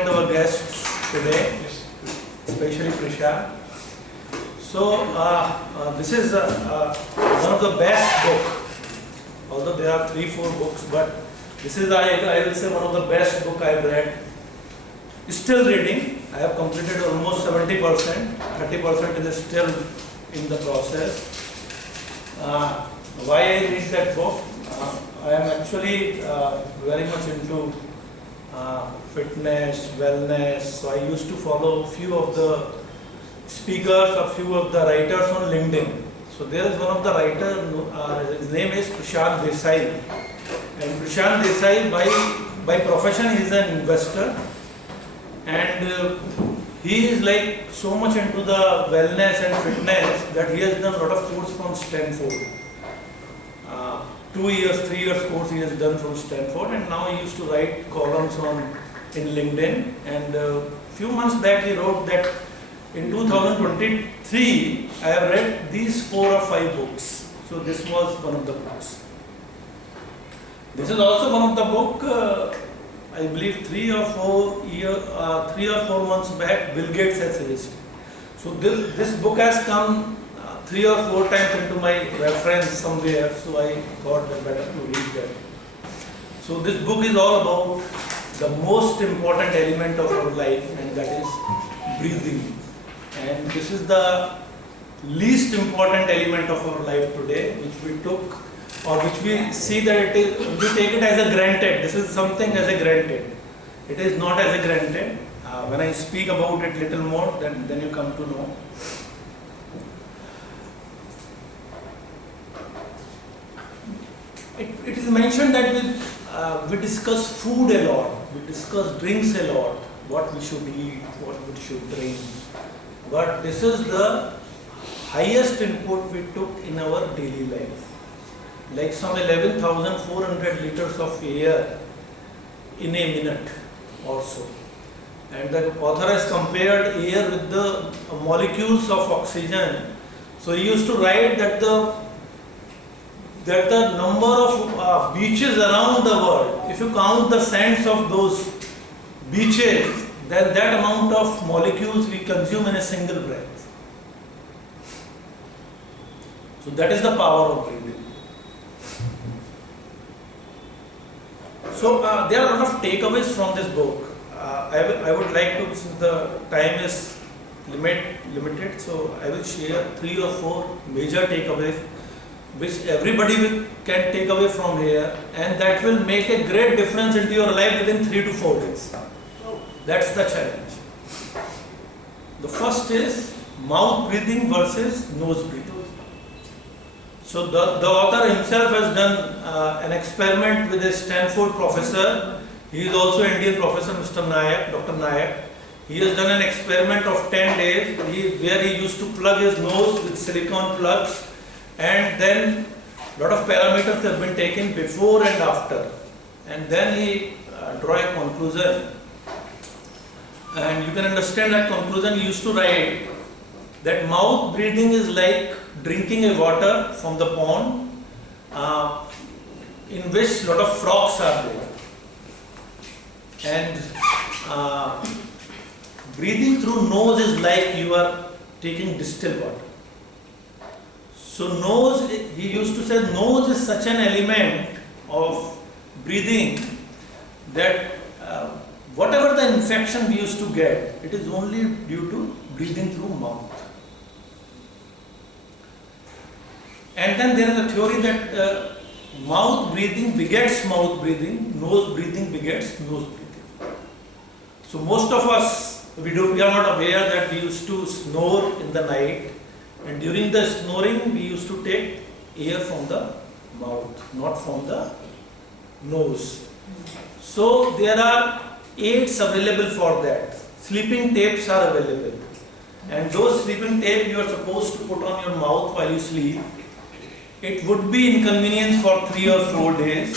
appoint our guests today, especially Prisha. So this is one of the best books. Although there are 3-4 books, but this is I will say one of the best book I've read. Still reading. I have completed almost 70%. 30% is still in the process. Why I read that book? I am actually very much into fitness, wellness. So I used to follow few of the speakers or few of the writers on LinkedIn. So there is one of the writer, his name is Prashant Desai. And Prashant Desai by profession he is an investor. And he is like so much into the wellness and fitness that he has done a lot of course from Stanford. 2 years, 3 years course he has done from Stanford, and now he used to write columns in LinkedIn. And few months back he wrote that in 2023 I have read these 4 or 5 books. So this was one of the books. This is also one of the book. I believe 3 or 4 months back Bill Gates has suggested. So this book has come 3 or 4 times into my reference somewhere, so I thought that better to read that. So this book is all about the most important element of our life, and that is breathing. And this is the least important element of our life today, which we took, or which we see that we take it as a granted. This is something as a granted. It is not as a granted. When I speak about it little more, then you come to know. It is mentioned that we discuss food a lot, we discuss drinks a lot, what we should eat, what we should drink. But this is the highest input we took in our daily life. Like some 11,400 liters of air in a minute or so. And the author has compared air with the molecules of oxygen. So he used to write that the number of beaches around the world, if you count the sands of those beaches, then that amount of molecules we consume in a single breath. So that is the power of breathing. So there are a lot of takeaways from this book. I would like to, since the time is limited, so I will share 3 or 4 major takeaways which everybody can take away from here, and that will make a great difference into your life within 3 to 4 days. That's the challenge. The first is mouth breathing versus nose breathing. So the author himself has done an experiment with a Stanford professor. He is also an Indian professor, Mr. Nayak, Dr. Nayak. He has done an experiment of 10 days where he used to plug his nose with silicone plugs, and then a lot of parameters have been taken before and after. And then he draw a conclusion. And you can understand that conclusion. He used to write that mouth breathing is like drinking a water from the pond in which a lot of frogs are there. And breathing through nose is like you are taking distilled water. So nose, he used to say, nose is such an element of breathing that whatever the infection we used to get, it is only due to breathing through mouth. And then there is a theory that mouth breathing begets mouth breathing, nose breathing begets nose breathing. So most of us, we are not aware that we used to snore in the night, and during the snoring we used to take air from the mouth, not from the nose. So there are aids available for that. Sleeping tapes are available, and those sleeping tape you are supposed to put on your mouth while you sleep. It would be inconvenience for 3 or 4 days,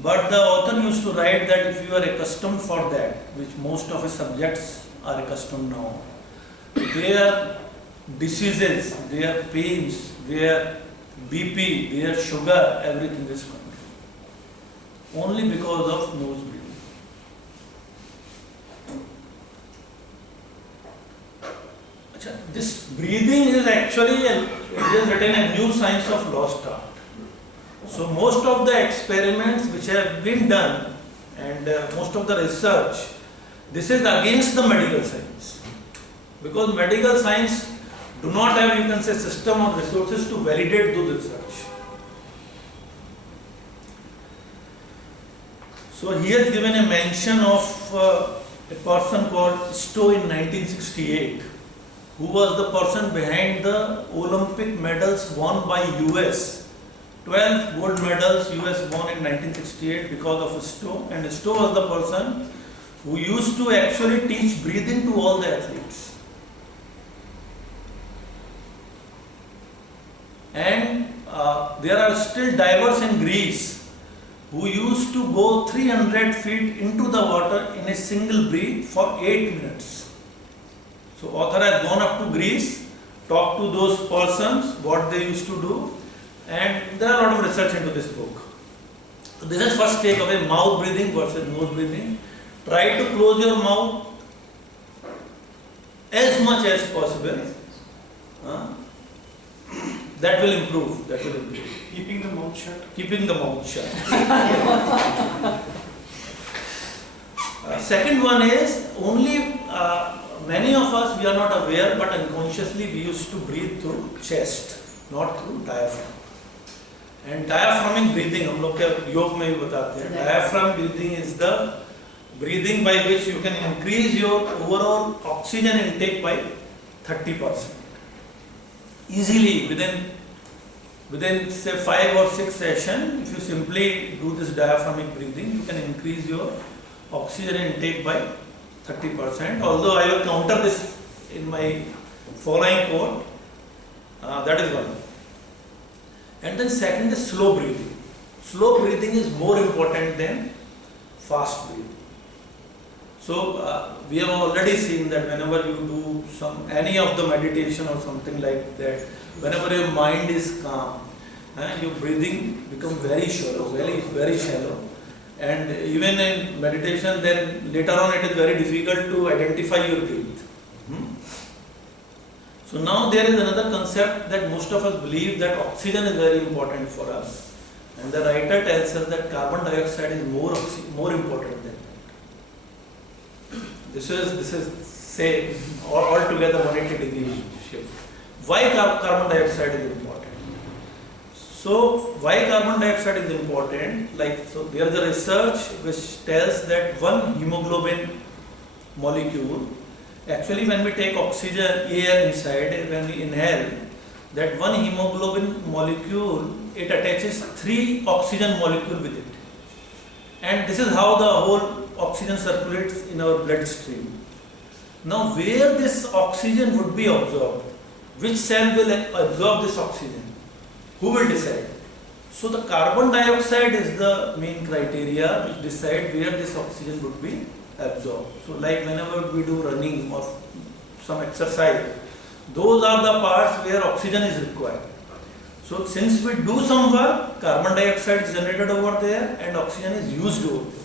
but the author used to write that if you are accustomed for that, which most of his subjects are accustomed now, their diseases, their pains, their BP, their sugar, everything is controlled. Only because of nose breathing. This breathing is actually, it is written a new science of lost art. So most of the experiments which have been done and most of the research, this is against the medical science. Because medical science do not have, you can say, system or resources to validate those research. So he has given a mention of a person called Nestor in 1968, who was the person behind the Olympic medals won by US. 12 gold medals US won in 1968 because of Nestor, and Nestor was the person who used to actually teach breathing to all the athletes. And there are still divers in Greece who used to go 300 feet into the water in a single breath for 8 minutes. So author has gone up to Greece, talked to those persons, what they used to do, and there are a lot of research into this book. So this is first takeaway, mouth breathing versus nose breathing. Try to close your mouth as much as possible. That will improve. That will improve. Keeping the mouth shut. Keeping the mouth shut. Second one is only many of us, we are not aware, but unconsciously we used to breathe through chest, not through diaphragm. And diaphragmic breathing, हम लोग के योग में भी बताते हैं. Diaphragm breathing is the breathing by which you can increase your overall oxygen intake by 30%. Easily within say 5 or 6 sessions, if you simply do this diaphragmic breathing, you can increase your oxygen intake by 30%. Although I will counter this in my following quote. That is one. And then second is slow breathing. Slow breathing is more important than fast breathing. So we have already seen that whenever you do any of the meditation or something like that, whenever your mind is calm, your breathing becomes very shallow, very shallow. And even in meditation, then later on it is very difficult to identify your breath. So now there is another concept that most of us believe that oxygen is very important for us. And the writer tells us that carbon dioxide is more important than that. This is say altogether 180 degree shift. Why carbon dioxide is important? So why carbon dioxide is important? So there is a research which tells that one hemoglobin molecule, actually when we take oxygen air inside, when we inhale, that one hemoglobin molecule, it attaches 3 oxygen molecules with it. And this is how the whole oxygen circulates in our bloodstream. Now where this oxygen would be absorbed, which cell will absorb this oxygen? Who will decide? So the carbon dioxide is the main criteria which decide where this oxygen would be absorbed. So like whenever we do running or some exercise, those are the parts where oxygen is required. So since we do some work, carbon dioxide is generated over there and oxygen is used over there.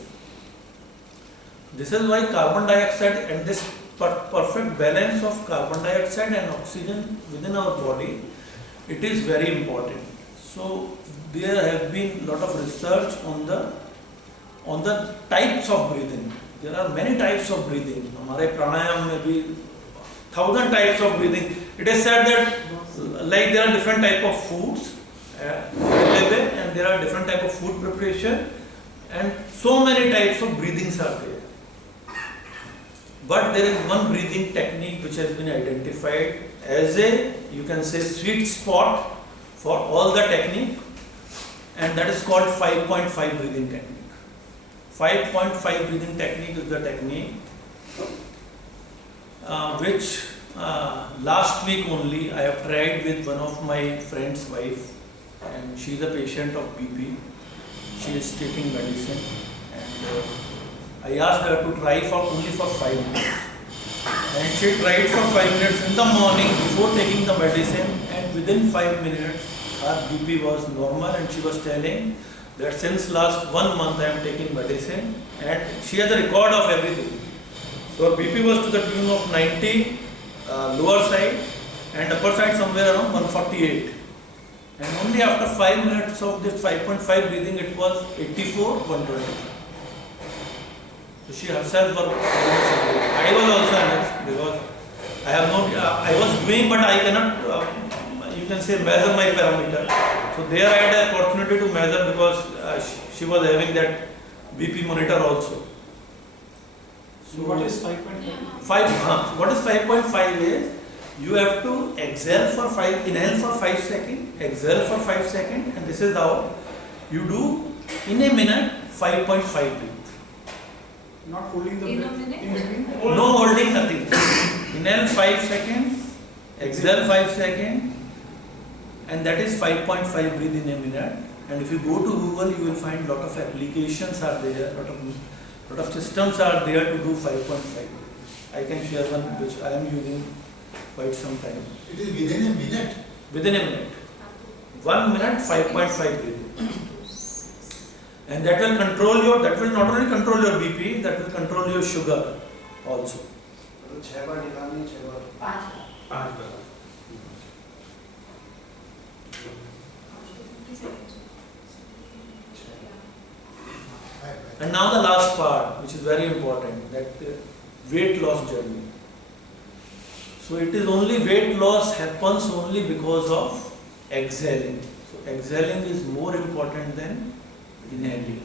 This is why carbon dioxide and this perfect balance of carbon dioxide and oxygen within our body, it is very important. So there have been a lot of research on the types of breathing. There are many types of breathing. हमारे प्राणायाम में भी 1000 types of breathing. It is said that like there are different type of foods available and there are different type of food preparation and so many types of breathings are there. But there is one breathing technique which has been identified as a, you can say, sweet spot for all the technique, and that is called 5.5 breathing technique. 5.5 breathing technique is the technique which last week only I have tried with one of my friend's wife, and she is a patient of BP. She is taking medicine, and I asked her to try only for 5 minutes. And she tried for 5 minutes in the morning before taking the medicine, and within 5 minutes her BP was normal, and she was telling that since last 1 month I am taking medicine, and she has a record of everything. So her BP was to the tune of 90, lower side, and upper side somewhere around 148. And only after 5 minutes of this 5.5 breathing, it was 84, 120. So she herself was. I was also amazed because I have no. I was doing, but I cannot. You can say measure my parameter. So there I had an opportunity to measure because she was having that BP monitor also. So what is 5.5? What is 5.5 is you have to exhale for 5, inhale for 5 seconds, exhale for 5 seconds, and this is how you do in a minute 5.5 breath. Not holding the In a breath minute? in between? No holding, nothing. Inhale 5 seconds, exhale 5 seconds, and that is 5.5 breath in a minute. And if you go to Google, you will find lot of applications are there, lot of systems are there to do 5.5. I can share one which I am using quite some time. It is within a minute. Within a minute. 1 minute, 5.5 breathing. And that will control your, that will not only control your BP, that will control your sugar also. तो 6 बार निकालनी 6 बार 5 5 And now the last part, which is very important, that weight loss journey. So it is only weight loss happens only because of exhaling. So exhaling is more important than inhaling.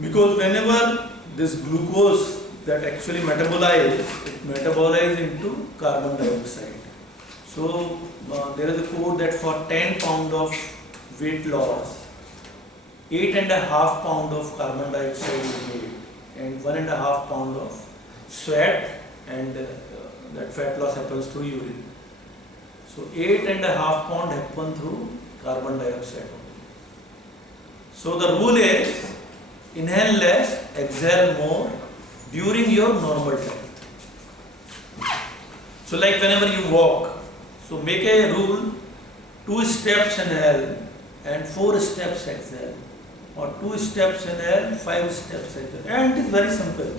Because whenever this glucose that actually metabolizes into carbon dioxide. So there is a quote that for 10 pound of weight loss, 8.5 pound of carbon dioxide is made, and 1.5 pound of sweat, and that fat loss happens through urine. So 8.5 pound happen through carbon dioxide. So the rule is inhale less, exhale more during your normal time. So like whenever you walk, so make a rule, 2 steps inhale and 4 steps exhale, or 2 steps inhale, 5 steps exhale. And it is very simple.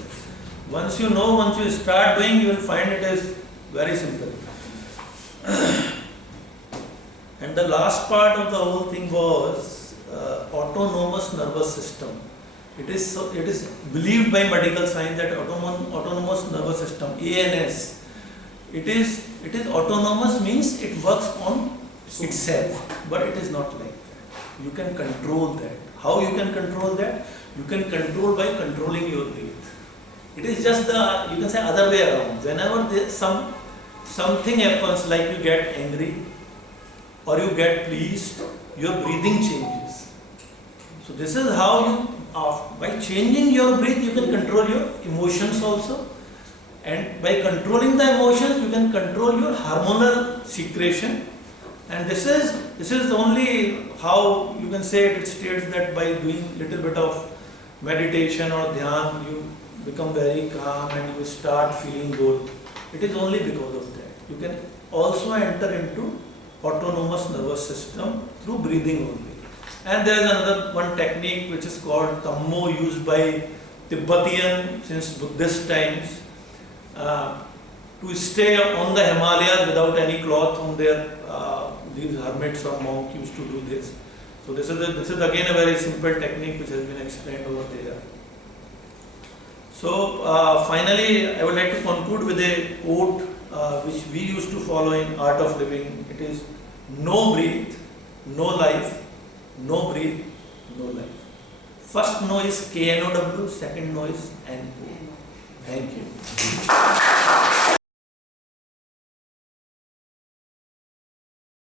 Once you know, once you start doing, you will find it is very simple. And the last part of the whole thing was autonomous nervous system. It is believed by medical science that autonomous nervous system, ANS, it is autonomous, means it works on itself, but it is not like that. You can control that. How you can control that? You can control by controlling your breath. It is just the, you can say, other way around. Whenever there something happens, like you get angry or you get pleased, your breathing changes. So this is how you, by changing your breath, you can control your emotions also. And by controlling the emotions, you can control your hormonal secretion. And this is only how you can say it states that by doing little bit of meditation or dhyan, you become very calm and you start feeling good. It is only because of that. You can also enter into autonomous nervous system through breathing only. And there is another one technique which is called Tammo, used by Tibetan since Buddhist times, to stay on the Himalayas without any cloth on their. These hermits or monks used to do this. So this is again a very simple technique which has been explained over there. So finally, I would like to conclude with a quote which we used to follow in Art of Living. It is, no breath, no life, no breath, no life. First no is KNOW, second no is NO. Thank you.